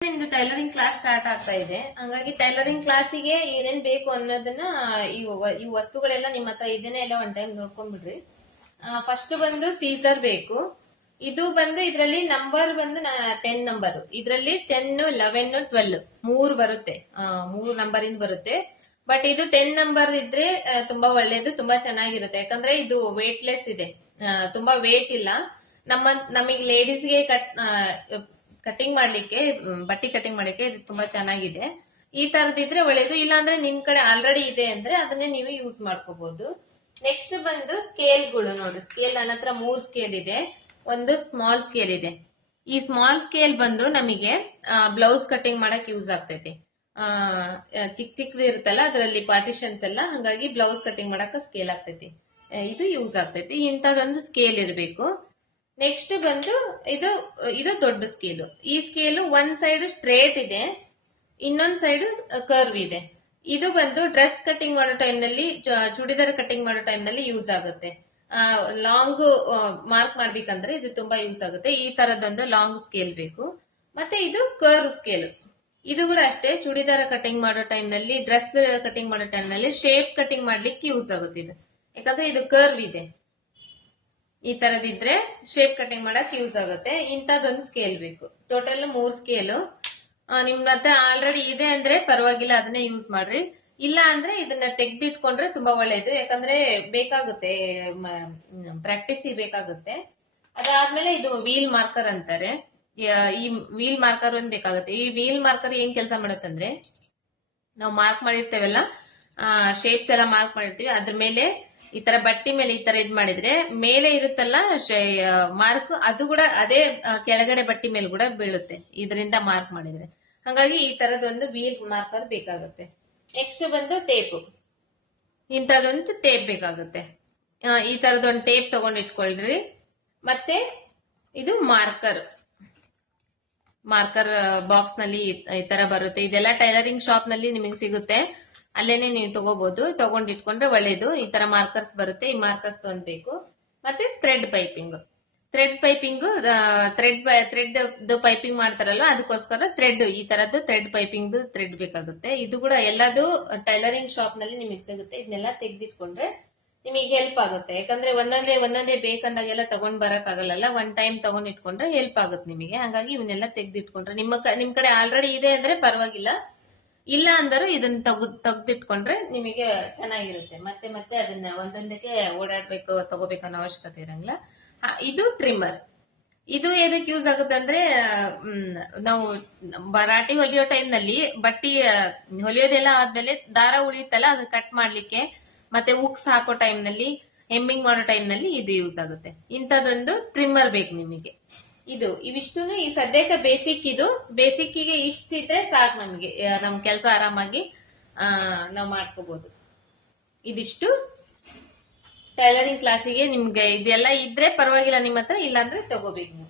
ನಿಮ್ದು tailoring class start ಆಗ್ತಾ ಇದೆ. ಹಂಗಾಗಿ ಟೈಲರಿಂಗ್ ಕ್ಲಾಸಿಗೆ ಏನೇನ್ ಬೇಕು ಅನ್ನೋದನ್ನ ಈ ವಸ್ತುಗಳೆಲ್ಲ ನಿಮ್ಮ ಹತ್ರ ಇದನ್ನೇ ಎಲ್ಲ ಒನ್ ಟೈಮ್ ನೋಡ್ಕೊಂಡ್ಬಿಡ್ರಿ. ಫಸ್ಟ್ ಬಂದು ಸೀಸರ್ ಬೇಕು. ಇದು ಬಂದು ಇದ್ರಲ್ಲಿ ನಂಬರ್ ಬಂದು 10 ನಂಬರ್. ಇದ್ರಲ್ಲಿ 10, 11, 12 ಮೂರ್ ಬರುತ್ತೆ. 3 ನಂಬರ್ ಇಂದ ಬರುತ್ತೆ. ಬಟ್ ಇದು 10 ನಂಬರ್ ಇದ್ರೆ ತುಂಬಾ ಒಳ್ಳೇದು, ತುಂಬಾ ಚೆನ್ನಾಗಿರುತ್ತೆ. ಯಾಕಂದ್ರೆ ಇದು ವೇಟ್ಲೆಸ್ ಇದೆ, ತುಂಬಾ ವೇಟ್ ಇಲ್ಲ. ನಮಗೆ ಲೇಡೀಸ್ಗೆ ಕಟಿಂಗ್ ಮಾಡ್ಲಿಕ್ಕೆ, ಬಟ್ಟೆ ಕಟಿಂಗ್ ಮಾಡ್ಲಿಕ್ಕೆ ಇದು ತುಂಬಾ ಚೆನ್ನಾಗಿದೆ. ಈ ತರದಿದ್ರೆ ಒಳ್ಳೇದು. ಇಲ್ಲಾಂದ್ರೆ ನಿಮ್ ಕಡೆ ಆಲ್ರೆಡಿ ಇದೆ ಅಂದ್ರೆ ಅದನ್ನೇ ನೀವು ಯೂಸ್ ಮಾಡ್ಕೋಬಹುದು. ನೆಕ್ಸ್ಟ್ ಬಂದು ಸ್ಕೇಲ್ಗಳು ನೋಡಿ. ಸ್ಕೇಲ್ ನನ್ನ ಹತ್ರ 3 ಸ್ಕೇಲ್ ಇದೆ. ಒಂದು ಸ್ಮಾಲ್ ಸ್ಕೇಲ್ ಇದೆ. ಈ ಸ್ಮಾಲ್ ಸ್ಕೇಲ್ ಬಂದು ನಮಗೆ ಬ್ಲೌಸ್ ಕಟಿಂಗ್ ಮಾಡಕ್ ಯೂಸ್ ಆಗ್ತೈತಿ. ಚಿಕ್ಕದು ಇರುತ್ತಲ್ಲ ಅದರಲ್ಲಿ ಪಾರ್ಟಿಷನ್ಸ್ ಎಲ್ಲ, ಹಂಗಾಗಿ ಬ್ಲೌಸ್ ಕಟಿಂಗ್ ಮಾಡಕ್ ಸ್ಕೇಲ್ ಆಗ್ತೈತಿ. ಇದು ಯೂಸ್ ಆಗ್ತೈತಿ. ಇಂಥದೊಂದು ಸ್ಕೇಲ್ ಇರಬೇಕು. ನೆಕ್ಸ್ಟ್ ಬಂದು ಇದು ದೊಡ್ಡ ಸ್ಕೇಲು. ಈ ಸ್ಕೇಲು ಒಂದ್ ಸೈಡ್ ಸ್ಟ್ರೇಟ್ ಇದೆ, ಇನ್ನೊಂದ್ ಸೈಡ್ ಕರ್ವ್ ಇದೆ. ಇದು ಬಂದು ಡ್ರೆಸ್ ಕಟಿಂಗ್ ಮಾಡೋ ಟೈಮ್ ನಲ್ಲಿ, ಚೂಡಿದಾರ್ ಕಟಿಂಗ್ ಮಾಡೋ ಟೈಮ್ ನಲ್ಲಿ ಯೂಸ್ ಆಗುತ್ತೆ. ಲಾಂಗ್ ಮಾರ್ಕ್ ಮಾಡ್ಬೇಕಂದ್ರೆ ಇದು ತುಂಬಾ ಯೂಸ್ ಆಗುತ್ತೆ. ಈ ತರದೊಂದು ಲಾಂಗ್ ಸ್ಕೇಲ್ ಬೇಕು. ಮತ್ತೆ ಇದು ಕರ್ವ್ ಸ್ಕೇಲ್. ಇದು ಕೂಡ ಅಷ್ಟೇ, ಚೂಡಿದಾರ ಕಟಿಂಗ್ ಮಾಡೋ ಟೈಮ್ ನಲ್ಲಿ, ಡ್ರೆಸ್ ಕಟಿಂಗ್ ಮಾಡೋ ಟೈಮ್ ನಲ್ಲಿ ಶೇಪ್ ಕಟಿಂಗ್ ಮಾಡ್ಲಿಕ್ಕೆ ಯೂಸ್ ಆಗುತ್ತೆ ಇದು. ಯಾಕಂದ್ರೆ ಇದು ಕರ್ವ್ ಇದೆ. ಈ ತರದಿದ್ರೆ ಶೇಪ್ ಕಟಿಂಗ್ ಮಾಡಕ್ ಯೂಸ್ ಆಗುತ್ತೆ. ಇಂಥದ್ದೊಂದು ಸ್ಕೇಲ್ ಬೇಕು. Total 3 scale. ನಿಮ್ ಹತ್ರ ಆಲ್ರೆಡಿ ಇದೆ ಅಂದ್ರೆ ಪರವಾಗಿಲ್ಲ, ಅದನ್ನೇ ಯೂಸ್ ಮಾಡ್ರಿ. ಇಲ್ಲ ಅಂದ್ರೆ ಇದನ್ನ ತೆಗ್ದಿಟ್ಕೊಂಡ್ರೆ ತುಂಬಾ ಒಳ್ಳೇದು. ಯಾಕಂದ್ರೆ ಬೇಕಾಗುತ್ತೆ, ಪ್ರಾಕ್ಟೀಸ್ ಬೇಕಾಗುತ್ತೆ. ಅದಾದ್ಮೇಲೆ ಇದು ವೀಲ್ ಮಾರ್ಕರ್ ಅಂತಾರೆ. ಈ ವೀಲ್ ಮಾರ್ಕರ್ ಒಂದ್ ಬೇಕಾಗುತ್ತೆ. ಈ ವೀಲ್ ಮಾರ್ಕರ್ ಏನ್ ಕೆಲಸ ಮಾಡುತ್ತಂದ್ರೆ, ನಾವು ಮಾರ್ಕ್ ಮಾಡಿರ್ತೇವಲ್ಲ, ಶೇಪ್ಸ್ ಎಲ್ಲ ಮಾರ್ಕ್ ಮಾಡಿರ್ತೀವಿ, ಅದ್ರ ಮೇಲೆ ಈ ತರ ಬಟ್ಟಿ ಮೇಲೆ ಈ ತರ ಇದ್ ಮಾಡಿದ್ರೆ ಮೇಲೆ ಇರುತ್ತಲ್ಲ ಮಾರ್ಕ್, ಅದು ಕೂಡ ಅದೇ ಕೆಳಗಡೆ ಬಟ್ಟಿ ಮೇಲೆ ಕೂಡ ಬೀಳುತ್ತೆ ಇದರಿಂದ ಮಾರ್ಕ್ ಮಾಡಿದ್ರೆ. ಹಾಗಾಗಿ ಈ ತರದೊಂದು ವೀಲ್ ಮಾರ್ಕರ್ ಬೇಕಾಗುತ್ತೆ. ನೆಕ್ಸ್ಟ್ ಬಂದು ಟೇಪ್. ಇಂಥದೊಂದು ಟೇಪ್ ಬೇಕಾಗುತ್ತೆ. ಈ ತರದೊಂದು ಟೇಪ್ ತಗೊಂಡು ಇಟ್ಕೊಳ್ರಿ. ಮತ್ತೆ ಇದು ಮಾರ್ಕರ್ ಬಾಕ್ಸ್ ನಲ್ಲಿ ಈ ತರ ಬರುತ್ತೆ. ಇದೆಲ್ಲ ಟೈಲರಿಂಗ್ ಶಾಪ್ ನಲ್ಲಿ ನಿಮಗೆ ಸಿಗುತ್ತೆ, ಅಲ್ಲೇನೆ ನೀವು ತಗೋಬಹುದು. ತಗೊಂಡು ಇಟ್ಕೊಂಡ್ರೆ ಒಳ್ಳೇದು. ಈ ತರ ಮಾರ್ಕರ್ಸ್ ಬರುತ್ತೆ. ಈ ಮಾರ್ಕರ್ಸ್ ತಗೊಂಡ್ಬೇಕು. ಮತ್ತೆ ಥ್ರೆಡ್ ಪೈಪಿಂಗ್ ಪೈಪಿಂಗ್ ಮಾಡ್ತಾರಲ್ಲ, ಅದಕ್ಕೋಸ್ಕರ ಥ್ರೆಡ್, ಈ ತರದ್ದು ಥ್ರೆಡ್ ಪೈಪಿಂಗ್ ಥ್ರೆಡ್ ಬೇಕಾಗುತ್ತೆ. ಇದು ಕೂಡ ಎಲ್ಲದು ಟೈಲರಿಂಗ್ ಶಾಪ್ ನಲ್ಲಿ ನಿಮಗೆ ಸಿಗುತ್ತೆ. ಇದನ್ನೆಲ್ಲ ತೆಗೆದಿಟ್ಕೊಂಡ್ರೆ ನಿಮಗೆ ಹೆಲ್ಪ್ ಆಗುತ್ತೆ. ಯಾಕಂದ್ರೆ ಒಂದೊಂದೇ ಬೇಕಂದಾಗೆಲ್ಲ ತಗೊಂಡ್ ಬರಕ್ ಆಗಲ್ಲ. ಒನ್ ಟೈಮ್ ತಗೊಂಡ್ ಇಟ್ಕೊಂಡ್ರೆ ಹೆಲ್ಪ್ ಆಗುತ್ತೆ ನಿಮಗೆ. ಹಾಗಾಗಿ ಇವನ್ನೆಲ್ಲ ತೆಗೆದಿಟ್ಕೊಂಡ್ರೆ ನಿಮ್ ಕಡೆ ಆಲ್ರೆಡಿ ಇದೆ ಅಂದ್ರೆ ಪರವಾಗಿಲ್ಲ. ಇಲ್ಲ ಅಂದರೂ ಇದನ್ನ ತೆಗ್ದಿಟ್ಕೊಂಡ್ರೆ ನಿಮಗೆ ಚೆನ್ನಾಗಿರುತ್ತೆ. ಮತ್ತೆ ಅದನ್ನ ಒಂದೊಂದಕ್ಕೆ ಓಡಾಡ್ಬೇಕು, ತಗೋಬೇಕನ್ನೋ ಅವಶ್ಯಕತೆ ಇರಂಗಿಲ್ಲ. ಇದು ಟ್ರಿಮ್ಮರ್. ಇದು ಏನಕ್ಕೆ ಯೂಸ್ ಆಗುತ್ತೆ ಅಂದ್ರೆ, ನಾವು ರಾಟಿ ಹೊಲಿಯೋ ಟೈಮ್ ನಲ್ಲಿ ಬಟ್ಟಿ ಹೊಲಿಯೋದೆಲ್ಲ ಆದ್ಮೇಲೆ ದಾರ ಉಳಿಯುತ್ತಲ್ಲ, ಅದು ಕಟ್ ಮಾಡ್ಲಿಕ್ಕೆ, ಮತ್ತೆ ಉಕ್ಸ್ ಹಾಕೋ ಟೈಮ್ ನಲ್ಲಿ, ಹೆಮ್ಮಿಂಗ್ ಮಾಡೋ ಟೈಮ್ ನಲ್ಲಿ ಇದು ಯೂಸ್ ಆಗುತ್ತೆ. ಇಂಥದೊಂದು ಟ್ರಿಮ್ಮರ್ ಬೇಕು ನಿಮಗೆ. ಇವಿಷ್ಟು ಈ ಸದ್ಯಕ್ಕೆ ಬೇಸಿಕ್. ಇದು ಬೇಸಿಕ್ಕಿಗೆ ಇಷ್ಟಿದ್ರೆ ಸಾಕು ನಮಗೆ, ನಮ್ ಕೆಲಸ ಆರಾಮಾಗಿ ನಾವು ಮಾಡ್ಕೋಬಹುದು. ಇದಿಷ್ಟು ಟೈಲರಿಂಗ್ ಕ್ಲಾಸಿಗೆ. ನಿಮ್ಗೆ ಇದೆಲ್ಲ ಇದ್ರೆ ಪರವಾಗಿಲ್ಲ ನಿಮ್ಮ ಹತ್ರ, ಇಲ್ಲಾಂದ್ರೆ ತಗೋಬೇಕು ನೀವು.